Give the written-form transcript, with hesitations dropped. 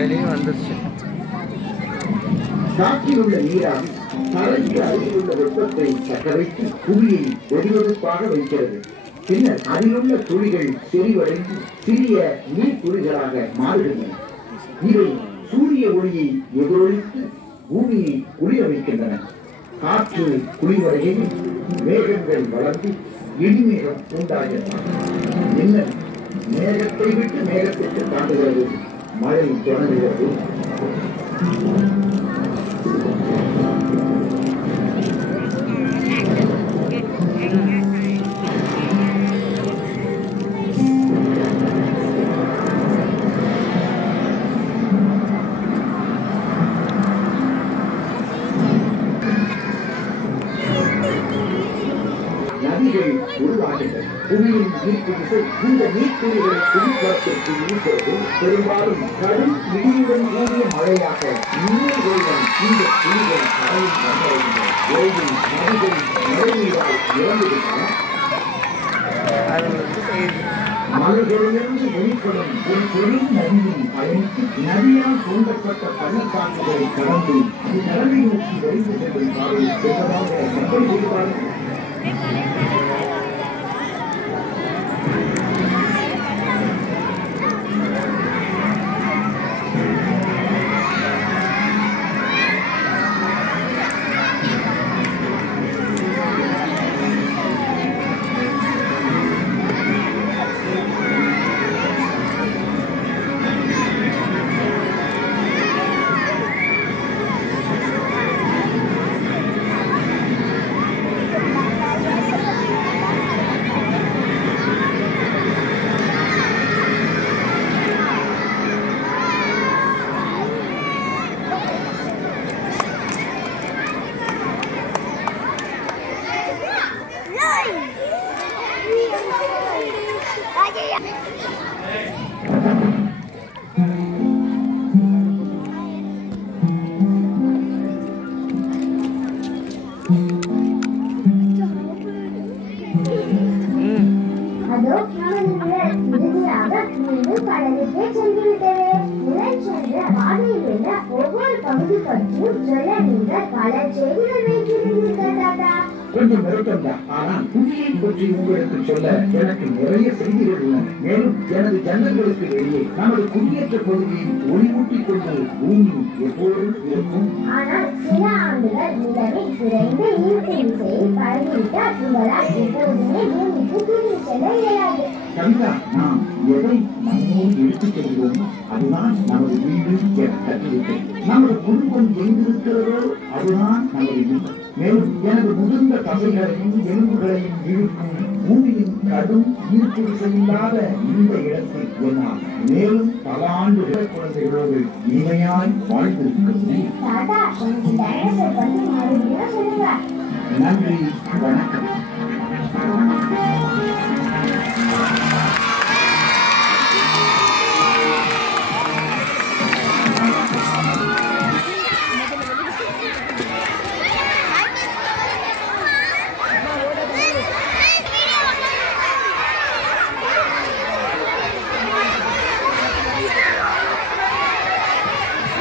வெளியே வந்துருச்சு. காற்றில் உள்ள நீராவி தரைக்கு அருகில் உள்ள வெப்பத்தை தக்க வைத்து புவியை வெதுவெதுப்பாக வைக்கிறது. பின்னர் அதிலுள்ள துளிகள் செறிவடைந்து சிறிய நீர் துளிகளாக மாறுகின்றன. இவை சூரிய ஒளியை எதிரொலித்து பூமியை குளிர வைக்கின்றன. காற்று குளிர்வடையில் மேகங்கள் வளர்ந்து இடிமேகம் உண்டாகிறது. மின்னல் மேகத்தை விட்டு மேகத்திற்கு தாண்டுகிறது. மழை தொடங்குகிறது. நதிகள் உருவாகின்றன. புவியின் ஈர்ப்பு விசை இந்த நீர்த்துளிகளை புவிப்பரப்பிற்கு ஈர்க்கிறது. பெரும்பாலும் கடும் இடியுடன் கூடிய மழையாக நீர் வேகம் இந்த துளிகள் கடலில் வந்தடைகின்றன. விரைவில் நதிகள் மழைநீரால் இறந்துவிட்டன. மலைகளிலிருந்து வெளிப்படும் ஒரு பெரும் நதியின் பயணித்து நதியால் தூண்டப்பட்ட பள்ளத்தாக்குகளை கடந்து அது கடலை நோக்கி விரைந்து செல்லும் பாதை சென்றதாக கப்பல் செய்வார்கள். கொஞ்சம் மிரட்டம்தான். ஆனால் புவியை பற்றி உங்களுக்கு சொல்ல எனக்கு நிறைய செய்திகள் உள்ளன. மேலும் எனது ஜன்னல்களுக்கு வெளியே நமது குடியேற்ற பகுதியில் ஒளிமூட்டிக் கொண்டு பூமி எப்போதும் இருக்கும். ஆனால் சில ஆண்டுகள் நிலவில் குறைந்த ஈர்ப்பு விசையை பழகிவிட்டால் உங்களால் எப்போதுமே பூமிக்கு தூக்கி செல்ல இயலாது. கவிதா, நாம் எதை நம்மோடு எடுத்துச் செல்கிறோமோ அதுதான் நமது வீடு என கற்றுவிட்டேன். நமது குடும்பம் எங்கிருக்கிறதோ அதுதான் நமது வீடு. மேலும் எனது முதிர்ந்த தசைகளையும் எலும்புகளையும் இழுக்கும் பூமியின் கடும் ஈர்ப்பு விசையில்லாத இந்த இடத்தில் என்னால் மேலும் பல ஆண்டுகள் குழந்தைகளோடு இனிமையாய் வாழ்ந்திருக்க முடியும். நன்றி, வணக்கம்.